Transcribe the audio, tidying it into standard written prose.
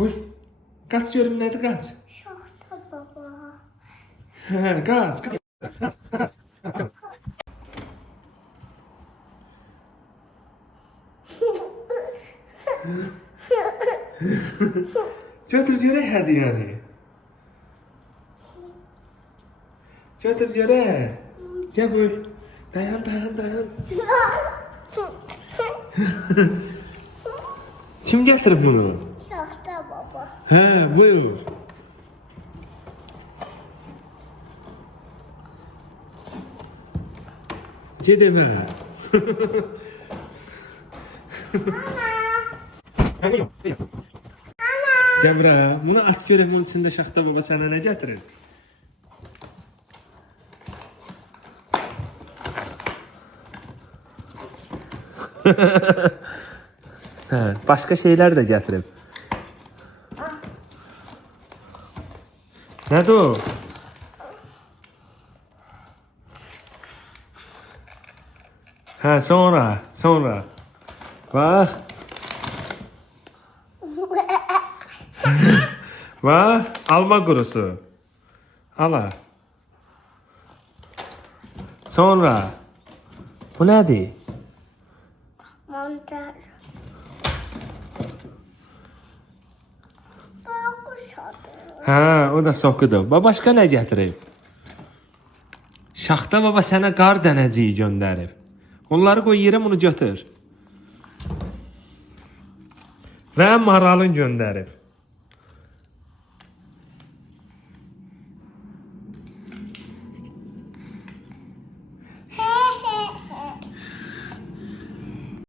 Oy. Kaç görüm nədir kaç? Şaxta baba. Kaç. Götür görək hədiyyəni. Götür görək. Gəl qoy. Dayan. Kim getirib bunu? Şaxta baba. Buyur. Gedemə. Gəbra, bunu aç görək bunun içində Şaxta baba sənə nə gətirir? Başqa şeylər də gətirib. Nədir o? Sonra. Bax. Bax, alma qurusu. Ala. Sonra. Bu nədir? Mantar. Bakışadı. O da sokudur. Başqa nə gətirib? Şaxta baba sənə qar dənəciyi göndərib. Onları qoy yerə, bunu götür. Və maralın göndərib.